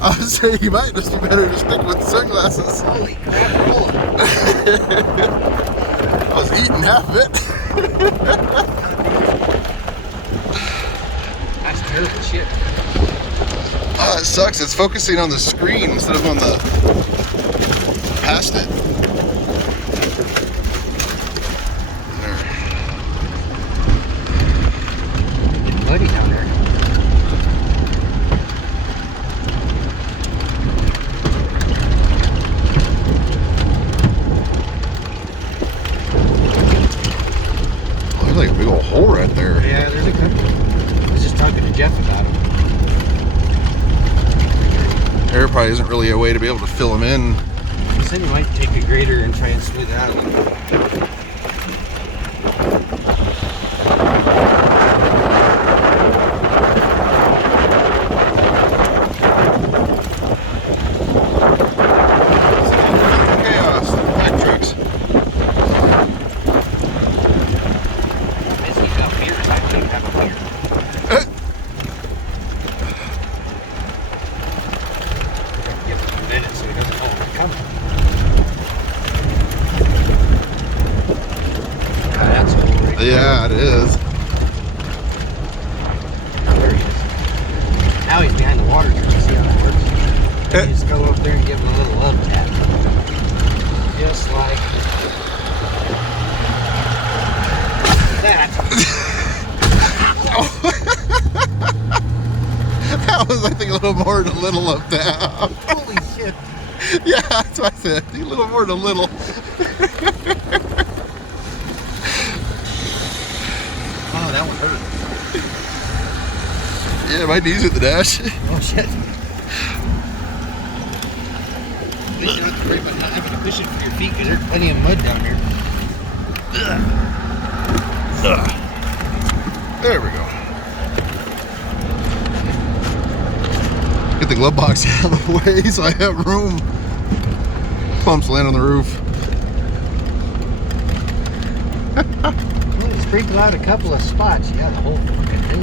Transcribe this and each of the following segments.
I would say you might just be better to stick with sunglasses. Holy crap, I was eating half of it. That's terrible shit. It sucks. It's focusing on the screen instead of on the past it. There. It's muddy down there. Oh, there's like a big old hole right there. Yeah, there's a couple. I was just talking to Jeff about them. There probably isn't really a way to be able to fill them in. He said he might take a grater and try and smooth it out. Chaos. Black trucks. As he's got beers, I don't have a beer. Give him a minute so he doesn't know we're coming. That's cool right there. Yeah, it is. There he is. Now he's behind the water truck. See how that works? You just go up there and give him a little love tap. Just like that. That was, I think, a little more than a little up there. Holy shit. Yeah, that's what I said. A little more than a little. Oh, that one hurt. Yeah, my knees at the dash. Oh shit. You don't have to worry about not having to push it for your feet because there's plenty of mud down here. There we go. Get the glove box out of the way so I have room. Pumps land on the roof. Well, you sprinkle out a couple of spots. Yeah, the whole fucking thing.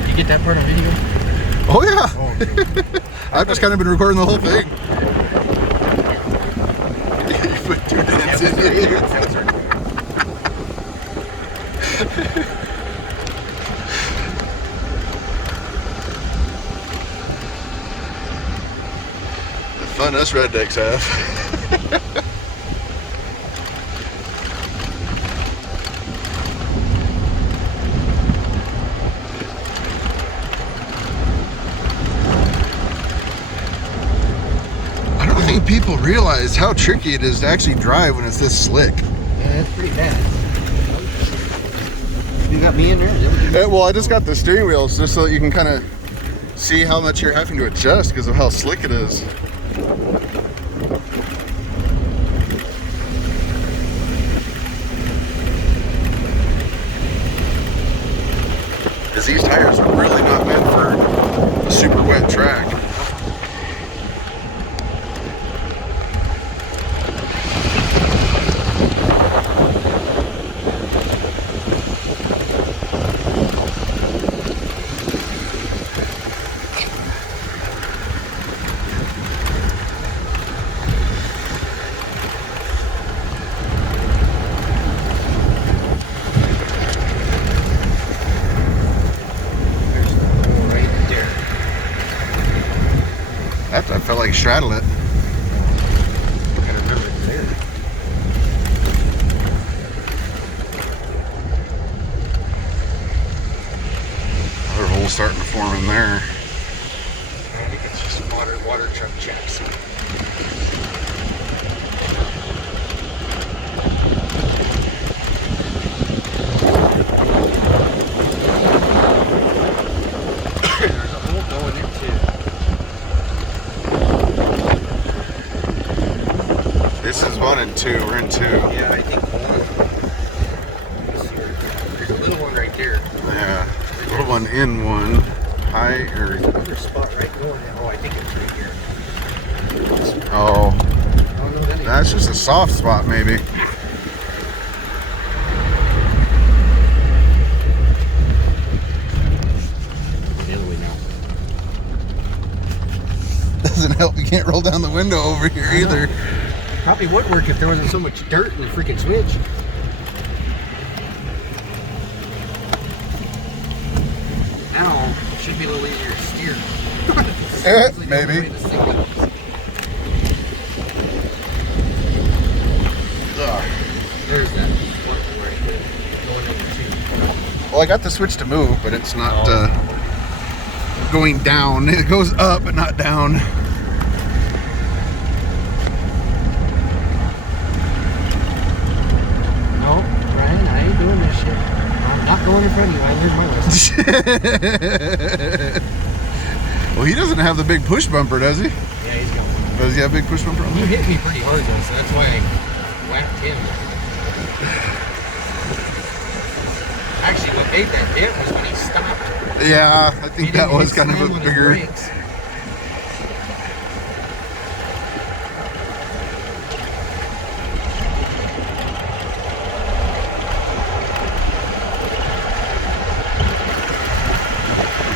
Did you get that part on video? Oh yeah. Oh, okay. I've just kind of been recording the whole thing. You put 2 minutes in here. The fun us rednecks have. I don't think people realize how tricky it is to actually drive when it's this slick. Yeah, that's pretty bad. You got me in there? Is everything- Well, I just got the steering wheels just so that you can kind of see how much you're having to adjust because of how slick it is. Because these tires are really not meant for a super wet track. I felt like straddling it. I remember it's there. Another hole starting to form in there. I think it's just water truck checks. There's a hole going into. This is 1 and 2. We're in 2. Yeah, I think one. There's a little one right there. Yeah. Little one in 1. High or Another spot right going in. Oh, I think it's right here. oh, Oh no, that ain't. that's just a soft spot maybe. can't roll down the window over here either. Probably would work if there wasn't so much dirt in the freaking switch. Now, it should be a little easier to steer. Maybe. There's that one right there. Going into 2. Well, I got the switch to move, but it's not going down. It goes up, but not down. No, Ryan, I ain't doing this shit. I'm not going in front of you. I learned my lesson. Well, he doesn't have the big push bumper, does he? Yeah, he's going. Does he have a big push bumper on You there? hit me pretty hard though, so that's why I whacked him. Actually, what made that dent was when he stopped. Yeah, I think that was kind of a bigger.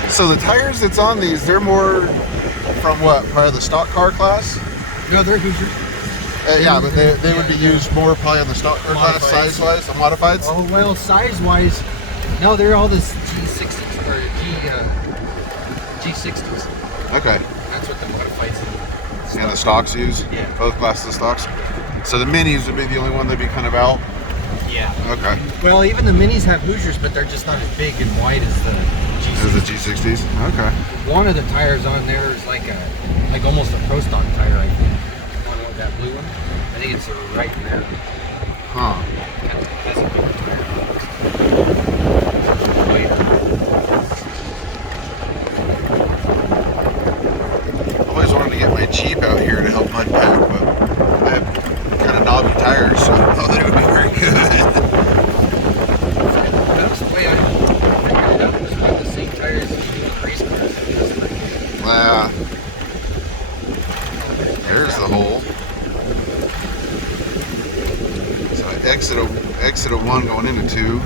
So the tires that's on these, they're more from what, part of the stock car class? No, they're Hoosiers. Yeah, but they would be used more probably on the stock car class size-wise, the modifieds? Oh, well, size-wise, no, they're all the G60s, or G60s. Okay. That's what the modifieds use. And the stocks use? Yeah. Both classes of stocks? So the minis would be the only one that'd be kind of out? Yeah. Okay. Well, even the minis have Hoosiers, but they're just not as big and wide as the G60s. As the G60s? Okay. One of the tires on there is like almost a Pro Stock tire, I think. One with that blue one. I think it's right in there. Huh. That's a bigger tire. I've always wanted to get my Jeep out here to help mud pack, but I have kind of knobby tires, so I don't know that it would be very good. That's the way I figured it out, was with the same tires as the race cars. There's the hole. So I exit a 1 going into 2.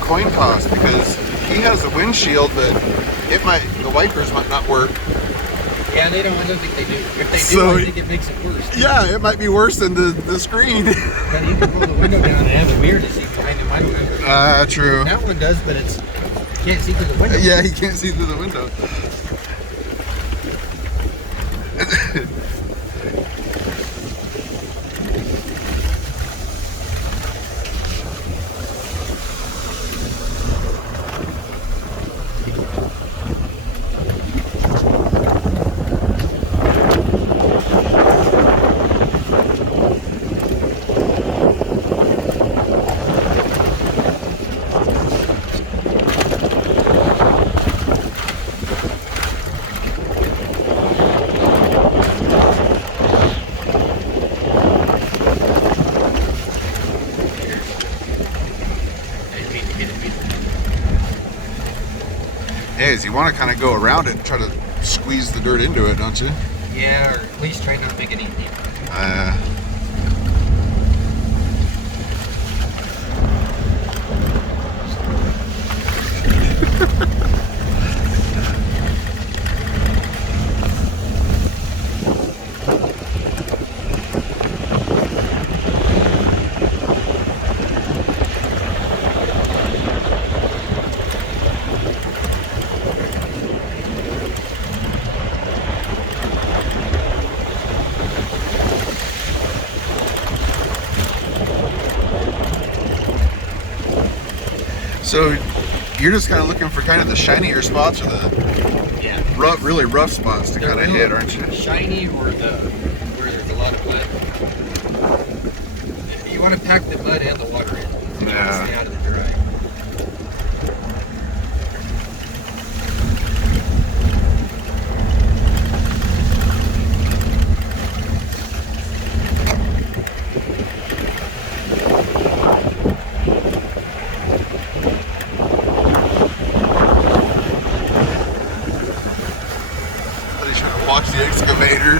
Coin toss, because he has the windshield, but the wipers might not work. Yeah, I don't think they do. If they do, So, I think it makes it worse. Yeah, it might be worse than the screen. But you can roll the window down and have a mirror to see behind him. I don't know. True. That one does, but you can't see through the window. Yeah, he can't see through the window. Is you want to kind of go around it and try to squeeze the dirt into it, don't you? Yeah, or at least try not to make it any deeper. So you're just kind of looking for kind of the shinier spots or the really rough spots to kind of hit, aren't you? Shiny or where there's a lot of wood. You want to pack the mud and the water in. You Yeah. want to stay out of the dry. Are you trying to watch the excavator?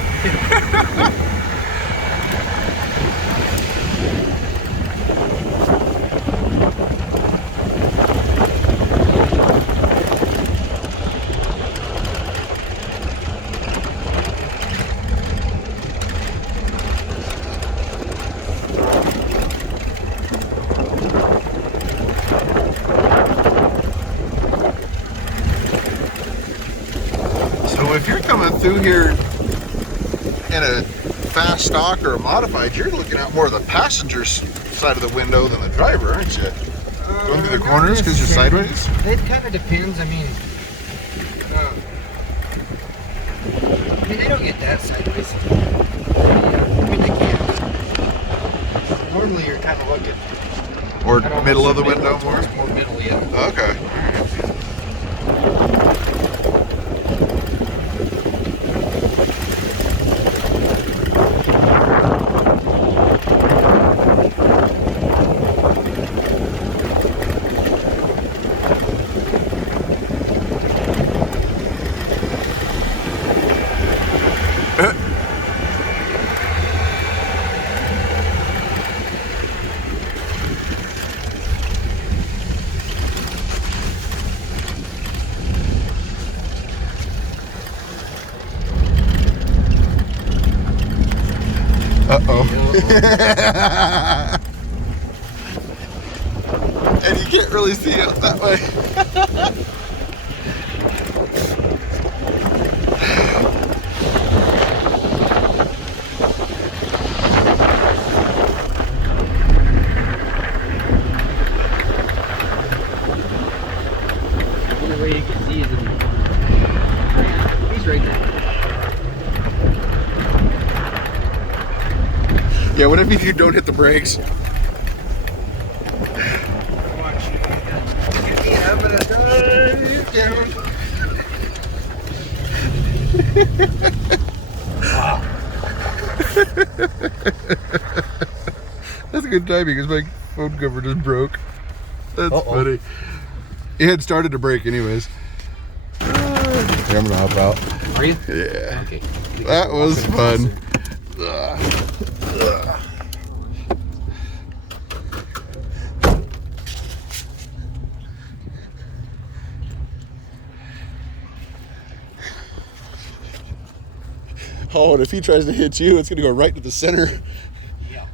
So if you're coming through here in a fast stock or a modified, you're looking out more of the passenger's side of the window than the driver, aren't you? Going through the corners because you're sideways? It kind of depends. I mean, they don't get that sideways. I mean, they can. Normally, you're kind of looking. Or Kinda middle of the almost window more? More middle, yeah. Okay. Uh-oh. And you can't really see out that way. The only way you can see is in the... He's right there. Yeah, what if you don't hit the brakes? Watch. Yeah, I'm gonna dive down. Wow. That's a good timing because my phone cover just broke. That's funny. It had started to break anyways. Yeah, I'm gonna hop out. Are you? Yeah. Okay. That was fun. Oh, and if he tries to hit you, it's gonna go right to the center. Yeah.